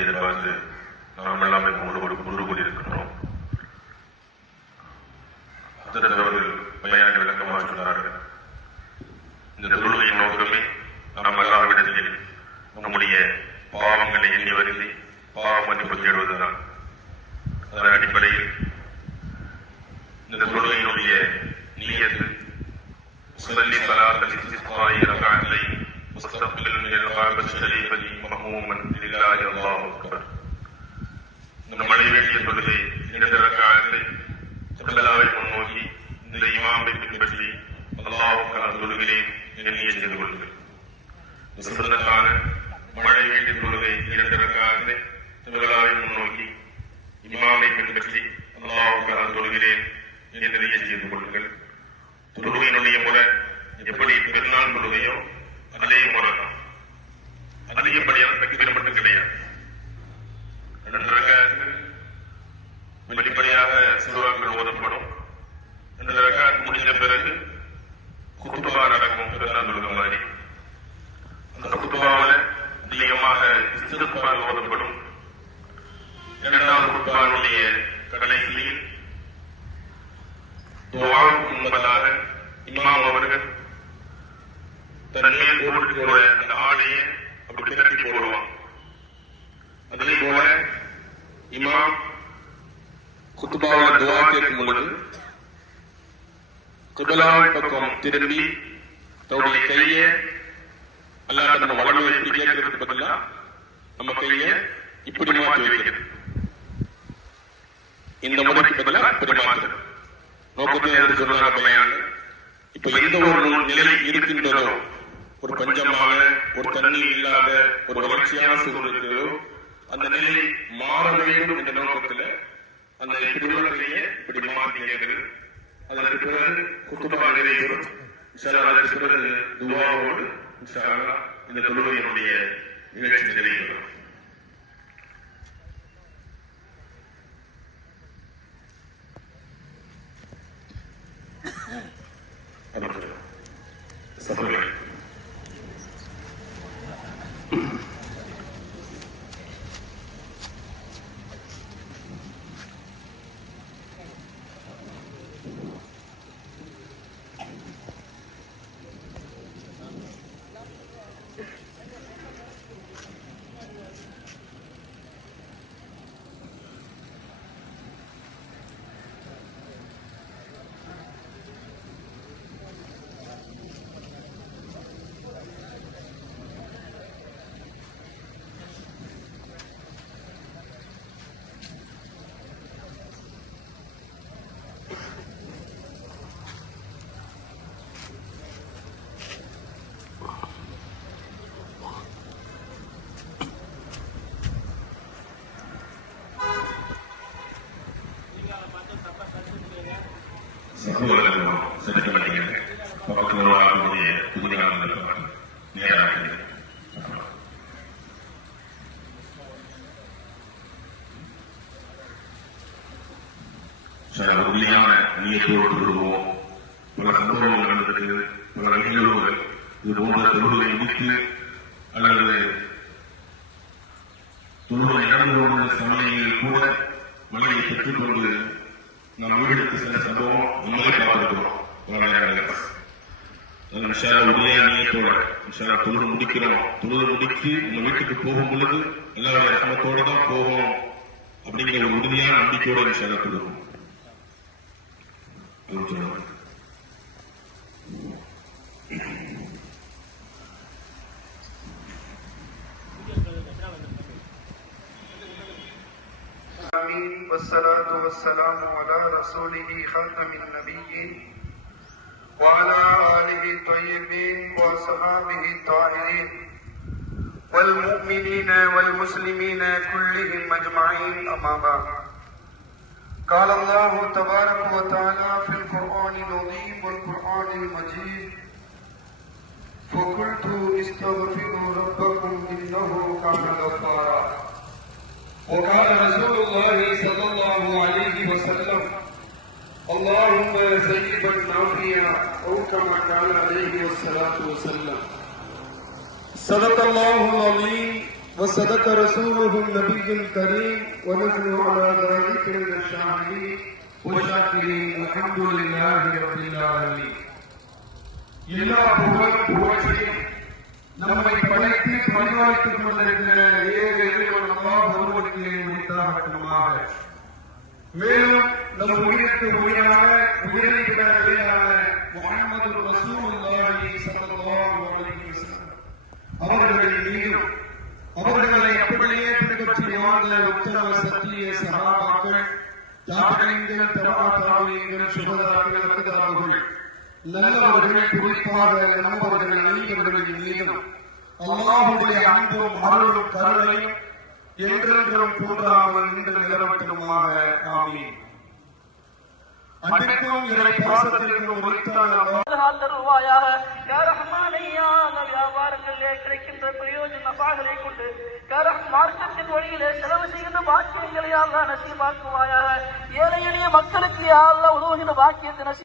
எதிர்பார்த்து நாம் எல்லாமே ஒன்று விளக்கமாக சொன்னார்கள் இந்த தொழுகையின் நோக்கமே நாம் பாவங்களை எண்ணி வருந்தி பாவம் மன்னிப்பு தேடுவதுதான். அதன் அடிப்படையில் இந்த தொழுகையினுடைய நீயத்து صلي صلاة الاستسقاء ركعتين مستقبلا للكعبة الشريفة مهموما لله الله أكبر நம்ம அடைய வேண்டிய தொழுகை இரண்டு ரக்காயத்தை திருவிழாவை முன்னோக்கி இந்த இமாமை பின்பற்றி அல்லாவுக்கான தொழுகிறேன் எண்ணிய செய்து கொள்ளுங்கள் சுதந்திரக்கான மழை வேண்டிய தொழுகை இரண்டு ரக்காயத்தை திருவிழாவை முன்னோக்கி இமாமை பின்பற்றி அல்லாவுக்கான தொழுகிறேன் என்று செய்து கொள்ளுங்கள். தொழுகையினுடைய முறை எப்படி பெருநாள் தொழுகையோ அதே முறை தான். அதிகப்படியான தக்பீர் மட்டும் கிடையாது. ரெண்டு ரக்காத்து வெளிப்படையாக சிறுவாக்கள் ஓதப்படும். ரெண்டு ரக்காத் முடிஞ்ச பிறகு குத்துபா நடக்கும் பெருநாள் தொழுகை மாதிரி அந்த குத்துபாவில் அதிகமாக இஸ்திருப்பால் ஓதப்படும். இரண்டாவது குத்துபானுடைய கடைசியில் துவாவுக்கு முன்பதாக இமாம் அவர்கள் தன் போட்டிருக்கிற அந்த ஆடையை அப்படி திரட்டி போடுவான். அதே போல இமாம் குத்துபாவில் துவா கேட்கும் பொழுது கிபிலாவின் பக்கம் திரும்பி தன்னுடைய கையை அல்லாட்ட நம்ம வலவை இப்படி கேட்கறதுக்கு பதிலா நம்ம கையை இப்படி மாற்றி வைக்கிறது. இந்த முறைக்கு பதிலா இப்படி மாற்றுறது. சொன்னாங்க பையன் இப்ப எந்த ஒரு நிலை இருக்கின்றதோ ஒரு பஞ்சமான ஒரு தண்ணீர் இல்லாத ஒரு வளர்ச்சியான சூழல் இருக்கிறதோ அந்த நிலை மாற வேண்டும் என்ற நோக்கத்துல அந்த கையை இப்படி மாற்றி கேட்கிறது அதற்கு பிறகு குத்துபா நிறைவேறும் அதற்கு பிறகு துவாவோடு இந்த தொழுகையினுடைய நிகழ்ச்சி நிறைவேறும் Essa. சகோதரர்களும் செலுத்த மாட்டேங்க பக்கத்தில் வாழக்கூடிய புதுநாள் நேராக சில உறுதியான நீயத்தோடு விடுவோம் பல சம்பவங்கள் நடந்திருக்கு பல நிகழ்வுகள் இது போன்ற தொழுகை முடித்து அல்லது தொழிலை நடந்து கொண்ட சமயங்களில் கூட மழையை பெற்றுக்கொண்டு நாம் வீடுக்கு சென்ற சம்பவம் நம்மளே பார்த்துருக்கிறோம். பல நேரங்களில் நீயத்தோட நிஷாரா தொழுது முடிக்கிறோம் தொழுது முடிச்சு நம்ம வீட்டுக்கு போகும் பொழுது எல்லாருடைய ரசமத்தோட தான் போவோம் அப்படிங்கிற ஒரு உறுதியான நம்பிக்கையோட நிஷாரா தொழுகும் والصلاة والسلام على رسوله خاتم النبيين وعلى آله الطيبين وصحابه الطاهرين والمؤمنين والمسلمين كلهم أجمعين، أما بعد. قال الله تبارك وتعالى في القرآن العظيم والقرآن المجيد فقلت استغفروا ربكم إنه كان غفارا. وقال رسول الله صلى الله عليه وسلم اللهم سيبا نافيا او كما قال عليه الصلاه والسلام صدق الله العظيم وصدق رسوله النبي الكريم ونحن على ذلك من الشاهدين والشاكرين الحمد لله رب العالمين எல்லா புகழும் புகழ்ச்சியும் நம்மை படைத்து பரிமாறித்துக் கொண்டிருக்கிற ஏக இறைவன் அல்லாஹ் ஒருவனுக்கு உரித்தாகட்டுமாக மேலும் நம் உயிருக்கு உயிரான உயிரை விட மேலான முகமது ரசூலுல்லாஹி ஸல்லல்லாஹு அலைஹி வஸல்லம் அவர்களின் மீதும் அவர்களை அப்படியே பின்பற்றி வாழ்ந்த உத்தம சத்திய சகாபாக்கள் தாபகங்கள் தபாதாவியங்கள் சுகதாக்கள் அக்கதாவுகள் நல்லவர்கள் குறிப்பாக நம்பவர்கள் அனைவர்களின் மீதும் அல்லாஹுடைய அன்பும் அருளும் கருணையும் என்றென்றும் கூறாமல் நின்று நிலவட்டுமாக. ஆமீன். அன்பிற்கும் இறை பாசத்திற்கும் உரித்தான பாதுகாத்து தருவாயாக வியாபாரங்களிலே கிடைக்கின்ற பிரயோஜன நபாகளை கொண்டு யா மார்க்கத்தின் வழியிலே செலவு செய்கின்ற பாக்கியங்களை அல்லா நசீபாக்குவாயாக. ஏழை எளிய மக்களுக்கு யாரெல்லாம் உதவுகின்ற பாக்கியத்தை நசி